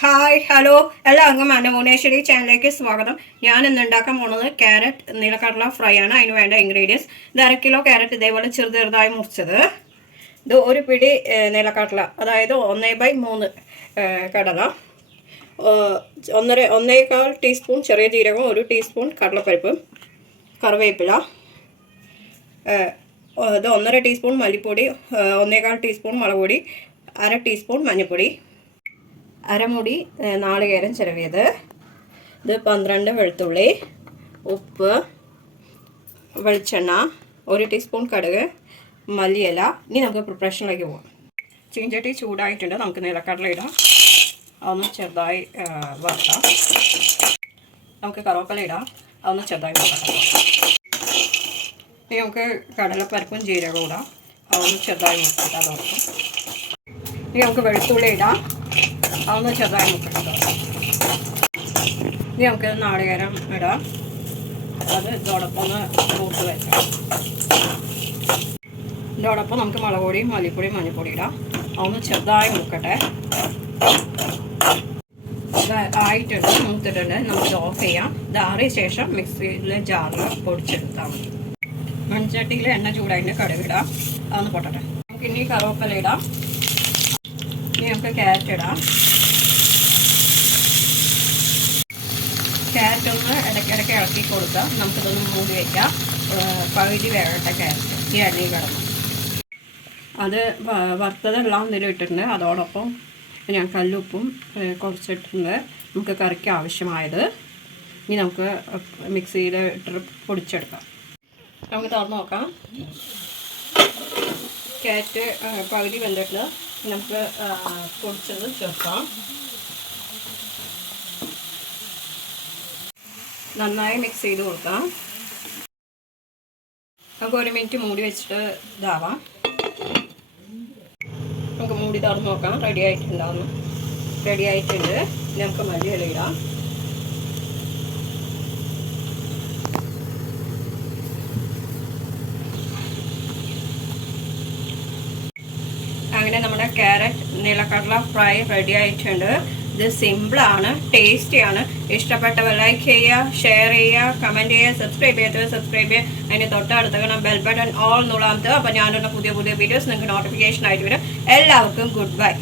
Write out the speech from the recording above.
Hi hello എല്ലാവർക്കും എൻ്റെ ഭുവനേശ്വരി ചാനലിലേക്ക് സ്വാഗതം. ഞാൻ ഇന്ന് ഉണ്ടാക്കാൻ പോകുന്നത് ക്യാരറ്റ് നിലക്കടല ഫ്രൈ ആണ്. അതിന് വേണ്ട ഇൻഗ്രീഡിയൻസ് ഇത് 1/2 കിലോ ക്യാരറ്റ് ഇതേപോലെ ചെറുതായി മുറിച്ചത്, ഇത് ഒരു പിടി നിലക്കടല, അതായത് 1/3 കടല, 1.25 ടീസ്പൂൺ ചെറിയ ജീരകം, 1 ടീസ്പൂൺ കടലപ്പരിപ്പ്, കറിവേപ്പില, ഇത് 1.5 ടീസ്പൂൺ മല്ലിപ്പൊടി, 1.25 ടീസ്പൂൺ മുളക് പൊടി, 1/2 ടീസ്പൂൺ മഞ്ഞൾപ്പൊടി, അരമുടി നാളികേരം ചിരവിയത്, ഇത് 12 വെളുത്തുള്ളി, ഉപ്പ്, വെളിച്ചെണ്ണ, 1 ടീസ്പൂൺ കടുക്, മല്ലിയില. ഇനി നമുക്ക് പ്രിപ്പറേഷനിലേക്ക് പോകാം. ചീഞ്ചട്ടി ചൂടായിട്ടുണ്ട്. നമുക്ക് നിലക്കടല ഇടാം. അതൊന്ന് ചെറുതായി വറുക്കാം. നമുക്ക് കറിവേപ്പില ഇടാം. അതൊന്ന് ചെറുതായി വറുക്കാം. ഇനി നമുക്ക് കടലപ്പരിപ്പും ജീരകവും ഇടാം. അതൊന്ന് ചെറുതായി മുക്കിട്ട് അത് വറുക്കും. ഇനി നമുക്ക് വെളുത്തുള്ളി ഇടാം. അതൊന്ന് ചെറുതായി മുക്കിട്ട് ഇനി നമുക്ക് നാളികേരം ഇടാം. അത് ഇതോടൊപ്പം ഒന്ന് മൂത്ത് വെക്കാം. ഇതോടൊപ്പം നമുക്ക് മുളക് പൊടിയും മല്ലിപ്പൊടിയും മഞ്ഞൾപ്പൊടി ഇടാം. അതൊന്ന് ചെറുതായി മുക്കട്ടെ. ഇത് ആയിട്ടുണ്ട്, മൂത്തിട്ടുണ്ട്. നമുക്കിത് ഓഫ് ചെയ്യാം. ഇത് ആറിയ ശേഷം മിക്സിയിലെ ജാറിൽ പൊടിച്ചെടുത്താൽ മതി. മൺചട്ടിയിൽ എണ്ണ ചൂടായിട്ട് കടുകിടാം. അതൊന്ന് പൊട്ടട്ടെ. നമുക്ക് ഇനി കറിവേപ്പില ഇടാം. ഇനി നമുക്ക് ക്യാരറ്റ് ഇടാം. ക്യാരറ്റ് ഒന്ന് ഇടയ്ക്കിടയ്ക്ക് ഇളക്കി കൊടുക്കാം. നമുക്കിതൊന്ന് മൂടി വയ്ക്കാം. പകുതി വേകട്ടെ ക്യാരറ്റ് ഈ എണ്ണയിൽ കിടന്നു. അത് വറുത്തതെല്ലാം ഇതിൽ ഇട്ടിട്ടുണ്ട്. അതോടൊപ്പം ഞാൻ കല്ലുപ്പും കുറച്ചിട്ടുണ്ട്, നമുക്ക് കറിക്ക് ആവശ്യമായത്. ഇനി നമുക്ക് മിക്സിയിൽ ഇട്ട് പൊടിച്ചെടുക്കാം. നമുക്ക് തുറന്ന് നോക്കാം. ക്യാരറ്റ് പകുതി വെന്തിട്ട് നമുക്ക് പൊടിച്ചത് ചേർക്കാം. നന്നായി മിക്സ് ചെയ്ത് കൊടുക്കാം. നമുക്ക് 1 മിനിറ്റ് മൂടി വെച്ചിട്ട് ഇതാവാം. നമുക്ക് മൂടി തുറന്ന് നോക്കാം. റെഡി ആയിട്ടുണ്ടാവുന്നു. റെഡി ആയിട്ടുണ്ട്. നമുക്ക് മല്ലിയില ഇടാം. അങ്ങനെ നമ്മുടെ ക്യാരറ്റ് നിലക്കടല ഫ്രൈ റെഡി ആയിട്ടുണ്ട്. ഇത് സിമ്പിളാണ്, ടേസ്റ്റിയാണ്. ഇഷ്ടപ്പെട്ടവർ ലൈക്ക് ചെയ്യുക, ഷെയർ ചെയ്യുക, കമൻറ്റ് ചെയ്യുക, സബ്സ്ക്രൈബ് ചെയ്യുക. അതിന് തൊട്ടടുത്ത് ബെൽ ബട്ടൺ ഓൾ എന്നുള്ളത്. അപ്പോൾ ഞാനുള്ള പുതിയ വീഡിയോസ് നിങ്ങൾക്ക് നോട്ടിഫിക്കേഷൻ ആയിട്ട് വരും. എല്ലാവർക്കും ഗുഡ് ബൈ.